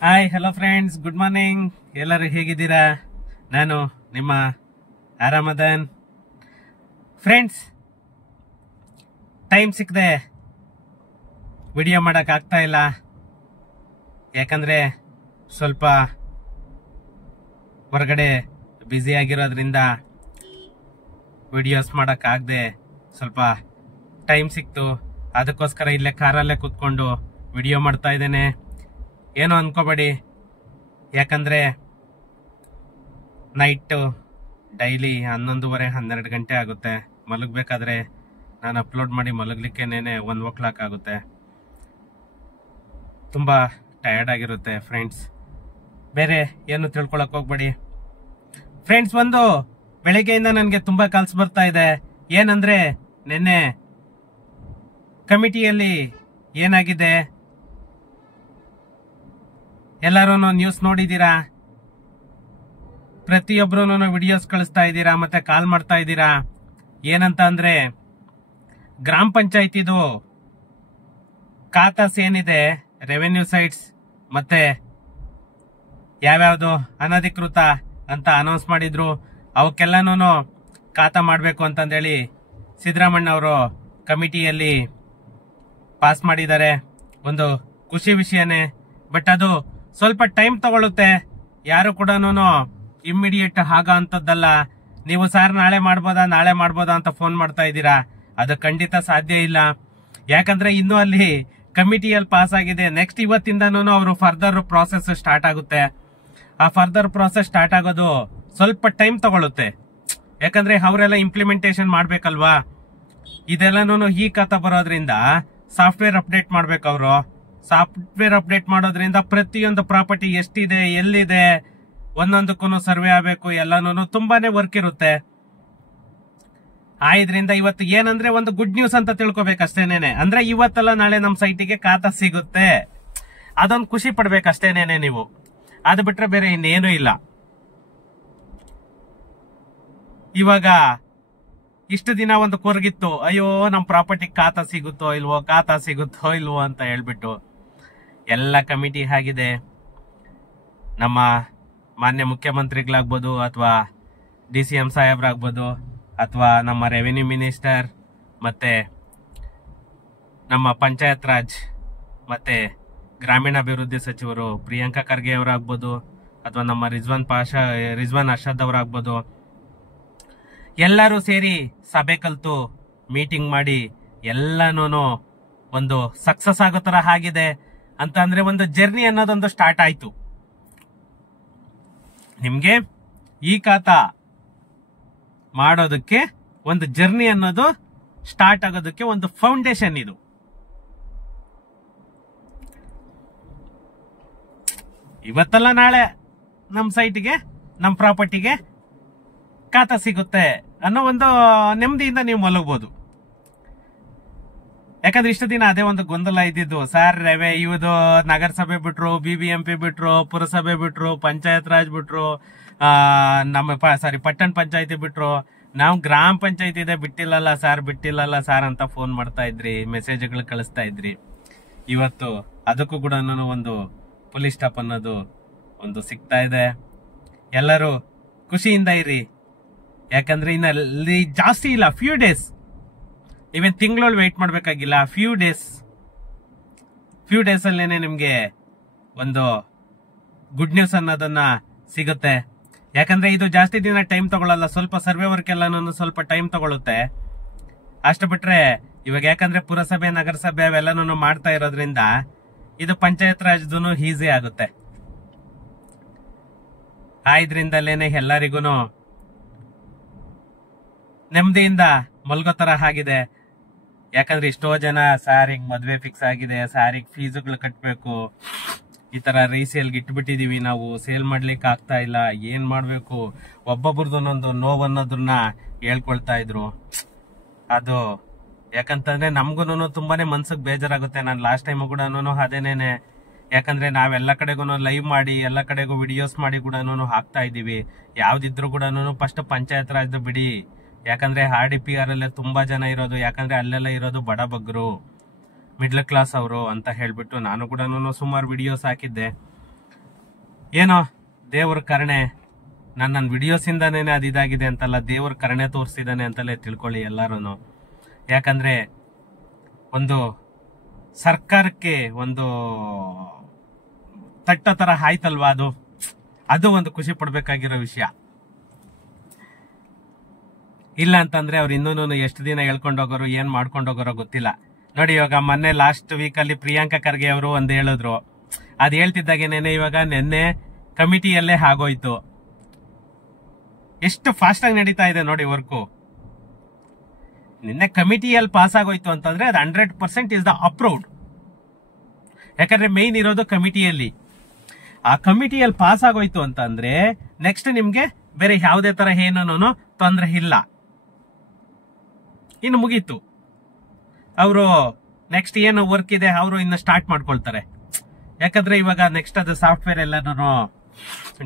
Hi hello friends, good morning. ಎಲ್ಲರೂ ಹೇಗಿದ್ದೀರಾ? ನಾನು ನಿಮ್ಮ ಆರಾಮದನ್. ಫ್ರೆಂಡ್ಸ್, ಟೈಮ್ ಸಿಕ್ಕದೆ ವಿಡಿಯೋ ಮಾಡಕ್ ಆಗ್ತಾ ಇಲ್ಲ. ಯಾಕಂದ್ರೆ ಸ್ವಲ್ಪ ಹೊರಗಡೆ ಬ್ಯುಸಿ ಆಗಿರೋದ್ರಿಂದ ವಿಡಿಯೋಸ್ ಮಾಡಕ್ ಆಗದೆ ಸ್ವಲ್ಪ ಟೈಮ್ ಸಿಕ್ತು. ಅದಕ್ಕೋಸ್ಕರ ಇಲ್ಲೇ ಕಾರಲ್ಲೇ ಕೂತ್ಕೊಂಡು ವಿಡಿಯೋ ಮಾಡ್ತಾ ಇದ್ದೇನೆ. ಏನೋ ಅನ್ಕೋಬೇಡಿ, ಯಾಕಂದ್ರೆ ನೈಟು ಡೈಲಿ 11:30-12 ಗಂಟೆ ಆಗುತ್ತೆ ಮಲಗಬೇಕಾದ್ರೆ. ನಾನು ಅಪ್ಲೋಡ್ ಮಾಡಿ ಮಲಗಲಿಕ್ಕೇನೆ 1 ಆಗುತ್ತೆ. ತುಂಬ ಟಯರ್ಡ್ ಆಗಿರುತ್ತೆ ಫ್ರೆಂಡ್ಸ್. ಬೇರೆ ಏನು ತಿಳ್ಕೊಳಕ್ ಹೋಗ್ಬೇಡಿ ಫ್ರೆಂಡ್ಸ್. ಒಂದು ಬೆಳಗ್ಗೆಯಿಂದ ನನಗೆ ತುಂಬ ಕಾಲ್ಸ್ ಬರ್ತಾ ಇದೆ. ಏನಂದ್ರೆ, ನಿನ್ನೆ ಕಮಿಟಿಯಲ್ಲಿ ಏನಾಗಿದೆ, ಎಲ್ಲರೂ ನ್ಯೂಸ್ ನೋಡಿದ್ದೀರಾ, ಪ್ರತಿಯೊಬ್ಬರೂ ವಿಡಿಯೋಸ್ ಕಳಿಸ್ತಾ ಇದ್ದೀರಾ, ಮತ್ತೆ ಕಾಲ್ ಮಾಡ್ತಾ ಇದ್ದೀರಾ. ಏನಂತ ಅಂದ್ರೆ, ಗ್ರಾಮ ಪಂಚಾಯತಿದು ಖಾತಾಸ್ ಏನಿದೆ, ರೆವೆನ್ಯೂ ಸೈಟ್ಸ್ ಮತ್ತೆ ಯಾವ್ಯಾವ್ದು ಅನಧಿಕೃತ ಅಂತ ಅನೌನ್ಸ್ ಮಾಡಿದ್ರು, ಅವಕ್ಕೆಲ್ಲನೂ ಖಾತಾ ಮಾಡಬೇಕು ಅಂತಂದೇಳಿ ಸಿದ್ದರಾಮಣ್ಣ ಅವರು ಕಮಿಟಿಯಲ್ಲಿ ಪಾಸ್ ಮಾಡಿದ್ದಾರೆ. ಒಂದು ಖುಷಿ ವಿಷಯನೇ. ಬಟ್ ಅದು ಸ್ವಲ್ಪ ಟೈಮ್ ತಗೊಳುತ್ತೆ. ಯಾರು ಕೂಡ ಇಮ್ಮಿಡಿಯೇಟ್ ಆಗ ಅಂತದ್ದಲ್ಲ. ನೀವು ಸರ್ ನಾಳೆ ಮಾಡ್ಬೋದಾ ಅಂತ ಫೋನ್ ಮಾಡ್ತಾ ಇದ್ದೀರಾ. ಅದು ಖಂಡಿತ ಸಾಧ್ಯ ಇಲ್ಲ. ಯಾಕಂದ್ರೆ ಇನ್ನೂ ಅಲ್ಲಿ ಕಮಿಟಿಯಲ್ಲಿ ಪಾಸ್ ಆಗಿದೆ. ನೆಕ್ಸ್ಟ್ ಇವತ್ತಿಂದನೂ ಅವರು ಫರ್ದರ್ ಪ್ರಾಸೆಸ್ ಸ್ಟಾರ್ಟ್ ಆಗುತ್ತೆ. ಆ ಫರ್ದರ್ ಪ್ರಾಸೆಸ್ ಸ್ಟಾರ್ಟ್ ಆಗೋದು ಸ್ವಲ್ಪ ಟೈಮ್ ತಗೊಳುತ್ತೆ. ಯಾಕಂದ್ರೆ ಅವರೆಲ್ಲ ಇಂಪ್ಲಿಮೆಂಟೇಷನ್ ಮಾಡ್ಬೇಕಲ್ವಾ. ಇದೆಲ್ಲನೂ ಈ ಖಾತಾ ಬರೋದ್ರಿಂದ ಸಾಫ್ಟ್ವೇರ್ ಅಪ್ಡೇಟ್ ಮಾಡ್ಬೇಕು ಅವರು. ಸಾಫ್ಟ್ವೇರ್ ಅಪ್ಡೇಟ್ ಮಾಡೋದ್ರಿಂದ ಪ್ರತಿಯೊಂದು ಪ್ರಾಪರ್ಟಿ ಎಷ್ಟಿದೆ, ಎಲ್ಲಿದೆ, ಒಂದೊಂದಕ್ಕೂ ಸರ್ವೆ ಆಗಬೇಕು. ಎಲ್ಲಾನು ತುಂಬಾನೇ ವರ್ಕ್ ಇರುತ್ತೆ. ಇದ್ರಿಂದ ಇವತ್ತು ಏನಂದ್ರೆ ಒಂದು ಗುಡ್ ನ್ಯೂಸ್ ಅಂತ ತಿಳ್ಕೊಬೇಕಷ್ಟೇನೇನೆ. ಅಂದ್ರೆ ಇವತ್ತಲ್ಲ ನಾಳೆ ನಮ್ಮ ಸೈಟಿಗೆ ಖಾತಾ ಸಿಗುತ್ತೆ. ಅದೊಂದು ಖುಷಿ ಪಡ್ಬೇಕಷ್ಟೇನೇನೆ ನೀವು. ಅದು ಬಿಟ್ರೆ ಬೇರೆ ಇನ್ನೇನು ಇಲ್ಲ. ಇವಾಗ ಇಷ್ಟು ದಿನ ಒಂದು ಕೊರಗಿತ್ತು, ಅಯ್ಯೋ ನಮ್ಮ ಪ್ರಾಪರ್ಟಿ ಖಾತಾ ಸಿಗುತ್ತೋ ಇಲ್ವೋ ಅಂತ ಹೇಳ್ಬಿಟ್ಟು. ಎಲ್ಲ ಕಮಿಟಿ ಆಗಿದೆ. ನಮ್ಮ ಮಾನ್ಯ ಮುಖ್ಯಮಂತ್ರಿಗಳಾಗ್ಬೋದು, ಅಥವಾ DCM ಸಾಹೇಬ್ರಾಗ್ಬೋದು, ಅಥವಾ ನಮ್ಮ ರೆವಿನ್ಯೂ ಮಿನಿಸ್ಟರ್, ಮತ್ತೆ ನಮ್ಮ ಪಂಚಾಯತ್ ರಾಜ್ ಮತ್ತೆ ಗ್ರಾಮೀಣಾಭಿವೃದ್ಧಿ ಸಚಿವರು ಪ್ರಿಯಾಂಕಾ ಖರ್ಗೆ ಅವರಾಗ್ಬೋದು, ಅಥವಾ ನಮ್ಮ ರಿಜ್ವಾನ್ ಅರ್ಷದ್ ಅವರಾಗ್ಬೋದು, ಎಲ್ಲರೂ ಸೇರಿ ಸಭೆ ಕಲ್ತು ಮೀಟಿಂಗ್ ಮಾಡಿ ಎಲ್ಲನೂ ಒಂದು ಸಕ್ಸಸ್ ಆಗೋ ತರ ಆಗಿದೆ. ಅಂತ ಅಂದ್ರೆ ಒಂದು ಜರ್ನಿ ಅನ್ನೋದೊಂದು ಸ್ಟಾರ್ಟ್ ಆಯ್ತು. ನಿಮ್ಗೆ ಈ ಖಾತಾ ಮಾಡೋದಕ್ಕೆ ಒಂದು ಜರ್ನಿ ಅನ್ನೋದು ಸ್ಟಾರ್ಟ್ ಆಗೋದಕ್ಕೆ ಒಂದು ಫೌಂಡೇಶನ್ ಇದು. ಇವತ್ತಲ್ಲ ನಾಳೆ ನಮ್ಮ ಸೈಟ್ಗೆ, ನಮ್ಮ ಪ್ರಾಪರ್ಟಿಗೆ ಖಾತಾ ಸಿಗುತ್ತೆ ಅನ್ನೋ ಒಂದು ನೆಮ್ಮದಿಯಿಂದ ನೀವು ಮಲಗಬಹುದು. ಯಾಕಂದ್ರೆ ಇಷ್ಟು ದಿನ ಅದೇ ಒಂದು ಗೊಂದಲ ಇದ್ದಿದ್ದು. ಸರ್ ಇವುದು ನಗರಸಭೆ ಬಿಟ್ರು, BBMP ಬಿಟ್ರು, ಪುರಸಭೆ ಬಿಟ್ರು, ಪಂಚಾಯತ್ ರಾಜ್ ಬಿಟ್ರು, ಪಟ್ಟಣ ಪಂಚಾಯತಿ ಬಿಟ್ರು, ನಾವು ಗ್ರಾಮ ಪಂಚಾಯತಿ ಇದೆ ಬಿಟ್ಟಿಲ್ಲಲ್ಲ ಸರ್ ಅಂತ ಫೋನ್ ಮಾಡ್ತಾ ಇದ್ರಿ, ಮೆಸೇಜ್ಗಳು ಕಳಿಸ್ತಾ ಇದ್ರಿ. ಇವತ್ತು ಅದಕ್ಕೂ ಕೂಡ ಒಂದು ಪೊಲೀಸ್ ಸ್ಟಾಪ್ ಅನ್ನೋದು ಒಂದು ಸಿಗ್ತಾ ಇದೆ. ಎಲ್ಲರೂ ಖುಷಿಯಿಂದ ಇರಿ. ಯಾಕಂದ್ರೆ ಇನ್ನು ಜಾಸ್ತಿ ಇಲ್ಲ, ಫ್ಯೂ ಡೇಸ್, ನೀವೇನ್ ತಿಂಗಳು ವೇಟ್ ಮಾಡ್ಬೇಕಾಗಿಲ್ಲ. ಫ್ಯೂ ಡೇಸ್ ಅಲ್ಲೇನೆ ನಿಮ್ಗೆ ಒಂದು ಗುಡ್ ನ್ಯೂಸ್ ಅನ್ನೋದನ್ನ ಸಿಗುತ್ತೆ. ಯಾಕಂದ್ರೆ ಇದು ಜಾಸ್ತಿ ದಿನ ಟೈಮ್ ತಗೊಳ್ಳಲ್ಲ. ಸ್ವಲ್ಪ ಸರ್ವೆ ವರ್ಕ್ ಎಲ್ಲಾನು ಸ್ವಲ್ಪ ಟೈಮ್ ತಗೊಳುತ್ತೆ. ಅಷ್ಟು ಬಿಟ್ರೆ ಇವಾಗ ಯಾಕಂದ್ರೆ ಪುರಸಭೆ, ನಗರಸಭೆ ಅವೆಲ್ಲನೂ ಮಾಡ್ತಾ ಇರೋದ್ರಿಂದ ಇದು ಪಂಚಾಯತ್ ರಾಜ್ದೂ ಈಸಿ ಆಗುತ್ತೆ. ಇದ್ರಿಂದಲೇನೆ ಎಲ್ಲರಿಗೂ ನೆಮ್ಮದಿಯಿಂದ ಮಲ್ಗೋ ತರ ಆಗಿದೆ. ಯಾಕಂದ್ರೆ ಎಷ್ಟೋ ಜನ ಸಾರಿಗೆ ಮದ್ವೆ ಫಿಕ್ಸ್ ಆಗಿದೆ, ಸಾರಿಗೆ ಫೀಸ್ಗಳು ಕಟ್ಟಬೇಕು, ಈ ತರ ರೀಸೇಲ್ಗೆ ಇಟ್ಬಿಟ್ಟಿದೀವಿ, ನಾವು ಸೇಲ್ ಮಾಡ್ಲಿಕ್ಕೆ ಆಗ್ತಾ ಇಲ್ಲ, ಏನ್ ಮಾಡ್ಬೇಕು, ಒಬ್ಬೊಬ್ರದೊಂದೊಂದು ನೋವು ಅನ್ನೋದನ್ನ ಹೇಳ್ಕೊಳ್ತಾ ಇದ್ರು. ಅದು ಯಾಕಂತಂದ್ರೆ ನಮ್ಗೂನು ತುಂಬಾನೇ ಮನ್ಸಿಗೆ ಬೇಜಾರಾಗುತ್ತೆ. ನಾನು ಲಾಸ್ಟ್ ಟೈಮ್ ಕೂಡ ಅದೇನೇನೆ. ಯಾಕಂದ್ರೆ ನಾವೆಲ್ಲ ಕಡೆಗೂ ಲೈವ್ ಮಾಡಿ, ಎಲ್ಲ ಕಡೆಗೂ ವಿಡಿಯೋಸ್ ಮಾಡಿ ಕೂಡ ಹಾಕ್ತಾ ಇದೀವಿ. ಯಾವ್ದಿದ್ರು ಕೂಡ ಫಸ್ಟ್ ಪಂಚಾಯತ್ ರಾಜ್ದು ಬಿಡಿ. ಯಾಕಂದ್ರೆ RDPR ಅಲ್ಲೇ ತುಂಬಾ ಜನ ಇರೋದು. ಯಾಕಂದ್ರೆ ಅಲ್ಲೆಲ್ಲ ಇರೋದು ಬಡ ಬಗ್ಗರು, ಮಿಡ್ಲ್ ಕ್ಲಾಸ್ ಅವರು ಅಂತ ಹೇಳ್ಬಿಟ್ಟು ನಾನು ಕೂಡ ಸುಮಾರು ವಿಡಿಯೋಸ್ ಹಾಕಿದ್ದೆ. ಏನೋ ದೇವ್ರ ಕರುಣೆ, ನನ್ನ ವಿಡಿಯೋಸ್ ಇಂದಾನೇ ಅದು ಇದಾಗಿದೆ ಅಂತಲ್ಲ, ದೇವ್ರ ಕರುಣೆ ತೋರಿಸಿದಾನೆ ಅಂತಲೇ ತಿಳ್ಕೊಳ್ಳಿ ಎಲ್ಲರೂ. ಯಾಕಂದ್ರೆ ಒಂದು ಸರ್ಕಾರಕ್ಕೆ ಒಂದು ತಟ್ಟೋ ತರ ಆಯ್ತಲ್ವಾ, ಅದು ಒಂದು ಖುಷಿ ಪಡ್ಬೇಕಾಗಿರೋ ವಿಷಯ. ಇಲ್ಲ ಅಂತಂದ್ರೆ ಅವ್ರು ಇನ್ನೂ ಎಷ್ಟು ದಿನ ಹೇಳ್ಕೊಂಡೋಗೋರು, ಏನ್ ಮಾಡ್ಕೊಂಡೋಗೋರೋ ಗೊತ್ತಿಲ್ಲ. ನೋಡಿ, ಇವಾಗ ಮೊನ್ನೆ ಲಾಸ್ಟ್ ವೀಕ್ ಅಲ್ಲಿ ಪ್ರಿಯಾಂಕಾ ಖರ್ಗೆ ಅವರು ಒಂದು ಹೇಳಿದ್ರು. ಅದ್ ಹೇಳ್ತಿದ್ದಾಗೇನೇನೆ ಇವಾಗ ನಿನ್ನೆ ಕಮಿಟಿಯಲ್ಲೇ ಆಗೋಯ್ತು. ಎಷ್ಟು ಫಾಸ್ಟ್ ಆಗಿ ನಡೀತಾ ಇದೆ ನೋಡಿ ವರ್ಕು. ನಿನ್ನೆ ಕಮಿಟಿಯಲ್ಲಿ ಪಾಸ್ ಆಗೋಯ್ತು ಅಂತಂದ್ರೆ ಅದು 100% ಇಸ್ ದ ಅಪ್ರೂವ್ಡ್. ಯಾಕಂದ್ರೆ ಮೇನ್ ಇರೋದು ಕಮಿಟಿಯಲ್ಲಿ. ಆ ಕಮಿಟಿಯಲ್ಲಿ ಪಾಸ್ ಆಗೋಯ್ತು ಅಂತಂದ್ರೆ ನೆಕ್ಸ್ಟ್ ನಿಮ್ಗೆ ಬೇರೆ ಯಾವುದೇ ತರ ಏನೂ ತೊಂದರೆ ಇಲ್ಲ. ಇನ್ನು ಮುಗೀತು. ಅವರು ನೆಕ್ಸ್ಟ್ ಏನು ವರ್ಕ್ ಇದೆ ಅವರು ಇನ್ನು ಸ್ಟಾರ್ಟ್ ಮಾಡ್ಕೊಳ್ತಾರೆ. ಯಾಕಂದ್ರೆ ಇವಾಗ ನೆಕ್ಸ್ಟ್ ಅದು ಸಾಫ್ಟ್ವೇರ್ ಎಲ್ಲಾನು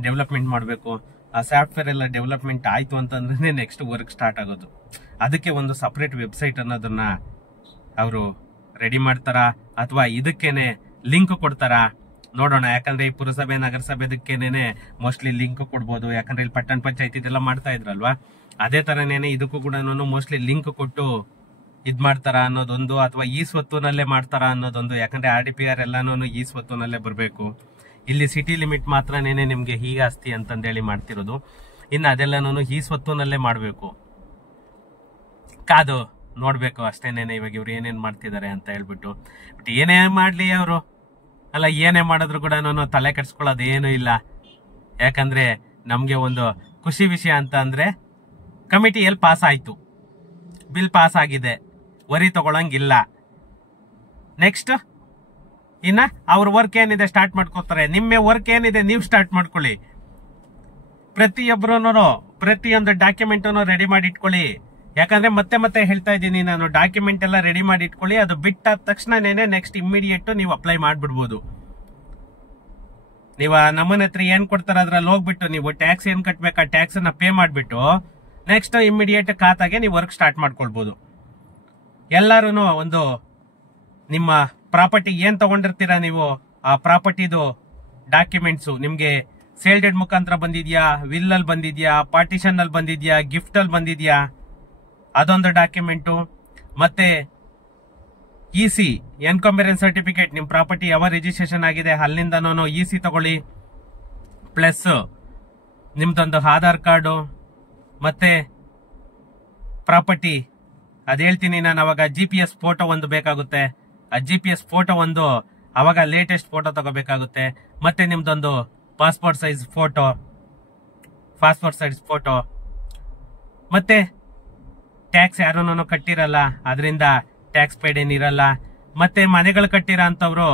ಡೆವಲಪ್ಮೆಂಟ್ ಮಾಡಬೇಕು. ಆ ಸಾಫ್ಟ್ವೇರ್ ಎಲ್ಲ ಡೆವಲಪ್ಮೆಂಟ್ ಆಯ್ತು ಅಂತಂದ್ರೆ ನೆಕ್ಸ್ಟ್ ವರ್ಕ್ ಸ್ಟಾರ್ಟ್ ಆಗೋದು. ಅದಕ್ಕೆ ಒಂದು ಸಪರೇಟ್ ವೆಬ್ಸೈಟ್ ಅನ್ನೋದನ್ನ ಅವರು ರೆಡಿ ಮಾಡ್ತಾರ ಅಥವಾ ಇದಕ್ಕೇನೆ ಲಿಂಕ್ ಕೊಡ್ತಾರ ನೋಡೋಣ. ಯಾಕಂದ್ರೆ ಈ ಪುರಸಭೆ ನಗರಸಭೆದಕ್ಕೇನೆ ಮೋಸ್ಟ್ಲಿ ಲಿಂಕ್ ಕೊಡ್ಬೋದು. ಯಾಕಂದ್ರೆ ಇಲ್ಲಿ ಪಟ್ಟಣ ಪಂಚಾಯತ್ ಇದೆಲ್ಲ ಮಾಡ್ತಾ ಇದ್ರಲ್ವಾ, ಅದೇ ತರನೇನೆ ಇದಕ್ಕೂ ಕೂಡ ಮೋಸ್ಟ್ಲಿ ಲಿಂಕ್ ಕೊಟ್ಟು ಇದ್ ಮಾಡ್ತಾರ ಅನ್ನೋದೊಂದು, ಅಥವಾ ಈ ಸ್ವತ್ತುನಲ್ಲೇ ಮಾಡ್ತಾರ ಅನ್ನೋದೊಂದು. ಯಾಕಂದ್ರೆ RDPR ಎಲ್ಲಾನು ಈ ಸ್ವತ್ತುನಲ್ಲೇ ಬರಬೇಕು. ಇಲ್ಲಿ ಸಿಟಿ ಲಿಮಿಟ್ ಮಾತ್ರನೇನೆ ನಿಮ್ಗೆ ಹೀಗೆ ಆಸ್ತಿ ಅಂತಂದೇಳಿ ಮಾಡ್ತಿರೋದು. ಇನ್ನು ಅದೆಲ್ಲಾನು ಈ ಸ್ವತ್ತುನಲ್ಲೇ ಮಾಡ್ಬೇಕು. ಕಾದು ನೋಡ್ಬೇಕು ಅಷ್ಟೇನೇನೆ ಇವಾಗ ಇವ್ರು ಏನೇನ್ ಮಾಡ್ತಿದ್ದಾರೆ ಅಂತ ಹೇಳ್ಬಿಟ್ಟು. ಬಟ್ ಏನೇ ಮಾಡ್ಲಿ ಅವರು ಅಲ್ಲ, ಏನೇ ಮಾಡಿದ್ರು ಕೂಡ ತಲೆ ಕೆಡ್ಸ್ಕೊಳ್ಳೋದೇನು ಇಲ್ಲ. ಯಾಕಂದ್ರೆ ನಮ್ಗೆ ಒಂದು ಖುಷಿ ವಿಷಯ ಅಂತ ಅಂದ್ರೆ ಕಮಿಟಿಯಲ್ಲಿ ಪಾಸ್ ಆಯ್ತು, ಬಿಲ್ ಪಾಸ್ ಆಗಿದೆ, ವರಿ ತಗೊಳಂಗಿಲ್ಲ. ನೆಕ್ಸ್ಟ್ ಇನ್ನ ಅವ್ರ ವರ್ಕ್ ಏನಿದೆ ಸ್ಟಾರ್ಟ್ ಮಾಡ್ಕೋತಾರೆ. ನಿಮ್ಮ ವರ್ಕ್ ಏನಿದೆ ನೀವು ಸ್ಟಾರ್ಟ್ ಮಾಡ್ಕೊಳ್ಳಿ. ಪ್ರತಿಯೊಬ್ಬರು ಪ್ರತಿಯೊಂದು ಡಾಕ್ಯುಮೆಂಟ್ ರೆಡಿ ಮಾಡಿ ಇಟ್ಕೊಳ್ಳಿ. ಯಾಕಂದ್ರೆ ಮತ್ತೆ ಮತ್ತೆ ಹೇಳ್ತಾ ಇದ್ದೀನಿ ನಾನು, ಡಾಕ್ಯುಮೆಂಟ್ ಎಲ್ಲ ರೆಡಿ ಮಾಡಿ ಇಟ್ಕೊಳ್ಳಿ. ಅದು ಬಿಟ್ಟಾದ ತಕ್ಷಣನೇ ನೆಕ್ಸ್ಟ್ ಇಮ್ಮಿಡಿಯೇಟ್ ನೀವು ಅಪ್ಲೈ ಮಾಡ್ಬಿಡ್ಬೋದು. ನೀವು ನಮ್ಮನ ಹತ್ರ ಏನ್ ಕೊಡ್ತಾರ ಅದ್ರಲ್ಲಿ ಹೋಗ್ಬಿಟ್ಟು ನೀವು ಟ್ಯಾಕ್ಸ್ ಏನ್ ಕಟ್ಬೇಕಾ ಟ್ಯಾಕ್ಸ್ ಅನ್ನ ಪೇ ಮಾಡ್ಬಿಟ್ಟು ನೆಕ್ಸ್ಟ್ ಇಮ್ಮಿಡಿಯೇಟ್ ಖಾತಾಗೆ ನೀವು ವರ್ಕ್ ಸ್ಟಾರ್ಟ್ ಮಾಡ್ಕೊಳ್ಬಹುದು. ಎಲ್ಲಾರು ಒಂದು ನಿಮ್ಮ ಪ್ರಾಪರ್ಟಿ ಏನ್ ತಗೊಂಡಿರ್ತೀರಾ ನೀವು, ಆ ಪ್ರಾಪರ್ಟಿದು ಡಾಕ್ಯುಮೆಂಟ್ಸ್ ನಿಮ್ಗೆ ಸೇಲ್ ಡೇಟ್ ಮುಖಾಂತರ ಬಂದಿದ್ಯಾ, ವಿಲ್ ಅಲ್ಲಿ ಬಂದಿದ್ಯಾ, ಪಾರ್ಟಿಷನ್ ಅಲ್ಲಿ ಬಂದಿದ್ಯಾ, ಗಿಫ್ಟ್ ಅಲ್ಲಿ ಬಂದಿದ್ಯಾ, ಅದೊಂದು ಡಾಕ್ಯುಮೆಂಟು. ಮತ್ತೆ EC ಎನ್ಕಂಬರೆನ್ಸ್ ಸರ್ಟಿಫಿಕೇಟ್, ನಿಮ್ ಪ್ರಾಪರ್ಟಿ ಯಾವ ರಿಜಿಸ್ಟ್ರೇಷನ್ ಆಗಿದೆ ಅಲ್ಲಿಂದನೂ EC ತಗೊಳ್ಳಿ. ಪ್ಲಸ್ ನಿಮ್ದೊಂದು ಆಧಾರ್ ಕಾರ್ಡು, ಮತ್ತೆ ಪ್ರಾಪರ್ಟಿ ಅದ್ ಹೇಳ್ತೀನಿ ನಾನು ಅವಾಗ GPS ಫೋಟೋ ಒಂದು ಬೇಕಾಗುತ್ತೆ. ಆ GPS ಫೋಟೋ ಒಂದು ಅವಾಗ ಲೇಟೆಸ್ಟ್ ಫೋಟೋ ತಗೋಬೇಕಾಗುತ್ತೆ. ಮತ್ತೆ ನಿಮ್ದೊಂದು ಪಾಸ್ಪೋರ್ಟ್ ಸೈಜ್ ಫೋಟೋ, ಮತ್ತೆ ಟ್ಯಾಕ್ಸ್ ಯಾರು ಕಟ್ಟಿರಲ್ಲ, ಅದರಿಂದ ಟ್ಯಾಕ್ಸ್ ಪೇಡ್ ಏನಿರಲ್ಲ. ಮತ್ತೆ ಮನೆಗಳು ಕಟ್ಟಿರ ಅಂತವ್ರು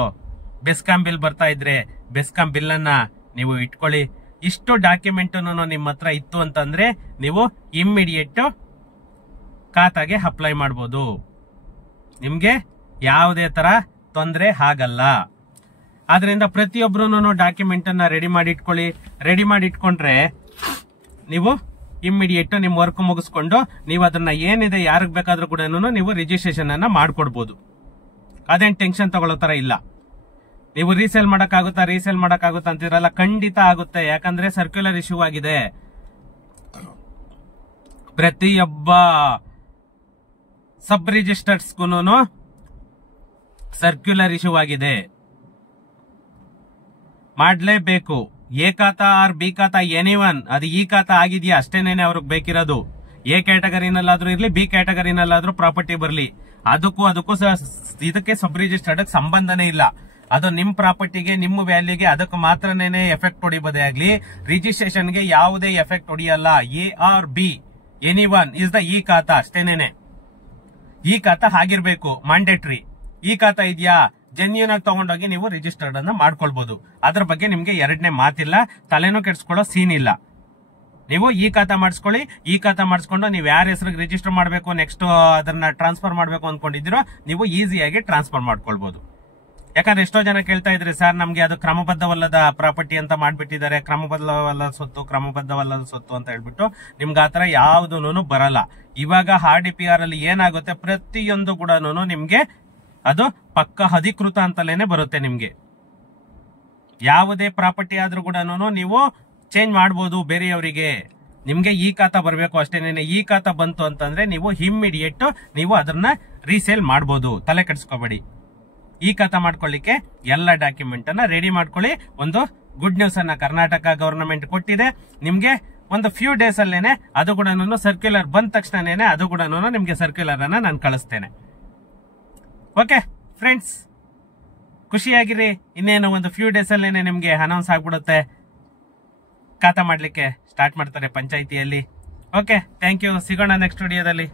ಬೆಸ್ಕಾಂ ಬಿಲ್ ಬರ್ತಾ ಇದ್ರೆ ಬೆಸ್ಕಾಂ ಬಿಲ್ ಅನ್ನ ನೀವು ಇಟ್ಕೊಳ್ಳಿ. ಇಷ್ಟು ಡಾಕ್ಯುಮೆಂಟ್ ನಿಮ್ಮ ಹತ್ರ ಇತ್ತು ಅಂತಂದ್ರೆ ನೀವು ಇಮ್ಮಿಡಿಯೇಟ್ ಖಾತಾಗೆ ಅಪ್ಲೈ ಮಾಡಬಹುದು. ನಿಮ್ಗೆ ಯಾವುದೇ ತರ ತೊಂದರೆ ಆಗಲ್ಲ. ಆದ್ರಿಂದ ಪ್ರತಿಯೊಬ್ರು ಡಾಕ್ಯುಮೆಂಟ್ ಅನ್ನ ರೆಡಿ ಮಾಡಿ ಇಟ್ಕೊಳ್ಳಿ. ರೆಡಿ ಮಾಡಿ ಇಟ್ಕೊಂಡ್ರೆ ನೀವು ಇಮ್ಮಿಡಿಯೇಟ್ ನಿಮ್ ವರ್ಕ್ ಮುಗಿಸ್ಕೊಂಡು ನೀವು ಅದನ್ನ ಏನಿದೆ ಯಾರಿಗ್ ಬೇಕಾದ್ರೂ ಕೂಡ ನೀವು ರಿಜಿಸ್ಟ್ರೇಷನ್ ಅನ್ನ ಮಾಡ್ಕೊಡ್ಬೋದು. ಅದೇನ್ ಟೆನ್ಷನ್ ತಗೊಳ್ಳೋ ತರ ಇಲ್ಲ. ನೀವು ರೀಸೇಲ್ ಮಾಡಕ್ಕಾಗುತ್ತಾ ಅಂತಿರಲ್ಲ, ಖಂಡಿತ ಆಗುತ್ತೆ. ಯಾಕಂದ್ರೆ ಸರ್ಕ್ಯುಲರ್ ಇಶ್ಯೂ ಆಗಿದೆ. ಪ್ರತಿಯೊಬ್ಬ ಸಬ್ ರಿಜಿಸ್ಟರ್ಸ್ಗೂ ಸರ್ಕ್ಯುಲರ್ ಇಶ್ಯೂ ಆಗಿದೆ, ಮಾಡ್ಲೇಬೇಕು. ಎ ಖಾತಾ ಆರ್ ಬಿ ಖಾತಾ ಎನಿವನ್, ಅದು ಈ ಖಾತಾ ಆಗಿದ್ಯಾ ಅಷ್ಟೇನೇನೆ ಅವ್ರಿಗೆ ಬೇಕಿರೋದು. ಎ ಕ್ಯಾಟಗರಿನಲ್ಲಾದ್ರೂ ಇರ್ಲಿ, ಬಿ ಕ್ಯಾಟಗರಿನಲ್ಲಾದ್ರೂ ಪ್ರಾಪರ್ಟಿ ಬರ್ಲಿ, ಅದಕ್ಕೂ ಇದಕ್ಕೆ ಸಬ್ ರಿಜಿಸ್ಟರ್ಡ್ ಸಂಬಂಧನೇ ಇಲ್ಲ. ಅದು ನಿಮ್ ಪ್ರಾಪರ್ಟಿಗೆ ನಿಮ್ಮ ವ್ಯಾಲ್ಯೂಗೆ ಅದಕ್ಕೆ ಮಾತ್ರನೇ ಎಫೆಕ್ಟ್ ಹೊಡಿಬೋದೇ ಆಗ್ಲಿ, ರಿಜಿಸ್ಟ್ರೇಷನ್ಗೆ ಯಾವುದೇ ಎಫೆಕ್ಟ್ ಹೊಡಿಯಲ್ಲ. A or B anyone is the ಈ ಖಾತಾ ಅಷ್ಟೇನೇನೆ. ಈ ಖಾತಾ ಆಗಿರ್ಬೇಕು, ಮ್ಯಾಂಡೇಟ್ರಿ. ಈ ಖಾತಾ ಇದೆಯಾ, ಜೆನ್ಯೂನ್ ಆಗಿ ತಗೊಂಡೋಗಿ ನೀವು ರಿಜಿಸ್ಟರ್ಡ್ ಅನ್ನ ಮಾಡ್ಕೊಳ್ಬಹುದು. ಅದ್ರ ಬಗ್ಗೆ ನಿಮ್ಗೆ ಎರಡನೇ ಮಾತಿಲ್ಲ, ತಲೆನೂ ಕೆಡ್ಸ್ಕೊಳ್ಳೋ ಸೀನ್ ಇಲ್ಲ. ನೀವು ಈ ಖಾತಾ ಮಾಡಿಸ್ಕೊಳ್ಳಿ. ಈ ಖಾತಾ ಮಾಡಿಸ್ಕೊಂಡು ನೀವು ಯಾರ ಹೆಸರಿಗೆ ರಿಜಿಸ್ಟರ್ ಮಾಡಬೇಕು, ನೆಕ್ಸ್ಟ್ ಅದನ್ನ ಟ್ರಾನ್ಸ್ಫರ್ ಮಾಡಬೇಕು ಅಂದ್ಕೊಂಡಿದ್ದೀರೋ ನೀವು ಈಸಿಯಾಗಿ ಟ್ರಾನ್ಸ್ಫರ್ ಮಾಡ್ಕೊಳ್ಬಹುದು. ಯಾಕಂದ್ರೆ ಎಷ್ಟೋ ಜನ ಕೇಳ್ತಾ ಇದ್ರಿ, ಸರ್ ನಮ್ಗೆ ಅದು ಕ್ರಮಬದ್ಧವಲ್ಲದ ಪ್ರಾಪರ್ಟಿ ಅಂತ ಮಾಡ್ಬಿಟ್ಟಿದ್ದಾರೆ, ಕ್ರಮಬದ್ಧವಲ್ಲದ ಸೊತ್ತು ಅಂತ ಹೇಳ್ಬಿಟ್ಟು ನಿಮ್ಗೆ ಆತರ ಯಾವ್ದು ಬರಲ್ಲ. ಇವಾಗ RDPR ಅಲ್ಲಿ ಏನಾಗುತ್ತೆ, ಪ್ರತಿಯೊಂದು ಕೂಡ ನಿಮ್ಗೆ ಅದು ಪಕ್ಕ ಅಧಿಕೃತ ಅಂತಲೇನೆ ಬರುತ್ತೆ. ನಿಮ್ಗೆ ಯಾವುದೇ ಪ್ರಾಪರ್ಟಿ ಆದ್ರೂ ಕೂಡ ನೀವು ಚೇಂಜ್ ಮಾಡಬಹುದು ಬೇರೆಯವರಿಗೆ. ನಿಮ್ಗೆ ಈ ಖಾತಾ ಬರಬೇಕು ಅಷ್ಟೇನೆ. ಈ ಖಾತಾ ಬಂತು ಅಂತಂದ್ರೆ ನೀವು ಇಮ್ಮಿಡಿಯೇಟ್ ನೀವು ಅದನ್ನ ರೀಸೇಲ್ ಮಾಡಬಹುದು. ತಲೆ ಕೆಡಿಸ್ಕೋಬೇಡಿ. ಈ ಖಾತಾ ಮಾಡ್ಕೊಳ್ಳಿಕ್ಕೆ ಎಲ್ಲ ಡಾಕ್ಯುಮೆಂಟ್ ಅನ್ನ ರೆಡಿ ಮಾಡ್ಕೊಳ್ಳಿ. ಒಂದು ಗುಡ್ ನ್ಯೂಸ್ ಅನ್ನ ಕರ್ನಾಟಕ ಗವರ್ನಮೆಂಟ್ ಕೊಟ್ಟಿದೆ ನಿಮ್ಗೆ. ಒಂದು ಫ್ಯೂ ಡೇಸ್ ಅಲ್ಲೇನೆ ಅದು ಕೂಡ ಸರ್ಕ್ಯುಲರ್ ಬಂದ ತಕ್ಷಣನೇ ಅದು ಕೂಡ ನಿಮ್ಗೆ ಸರ್ಕ್ಯುಲರ್ ಅನ್ನ ನಾನು ಕಳಿಸ್ತೇನೆ. ಓಕೆ ಫ್ರೆಂಡ್ಸ್, ಖುಷಿಯಾಗಿರಿ. ಇನ್ನೇನು ಒಂದು ಫ್ಯೂ ಡೇಸ್ ಅಲ್ಲೇನೆ ನಿಮ್ಗೆ ಅನೌನ್ಸ್ ಆಗ್ಬಿಡುತ್ತೆ. ಖಾತಾ ಮಾಡ್ಲಿಕ್ಕೆ ಸ್ಟಾರ್ಟ್ ಮಾಡ್ತಾರೆ ಪಂಚಾಯಿತಿಯಲ್ಲಿ. Okay, thank you. ಸಿಗೋಣ ನೆಕ್ಸ್ಟ್ ವಿಡಿಯೋದಲ್ಲಿ.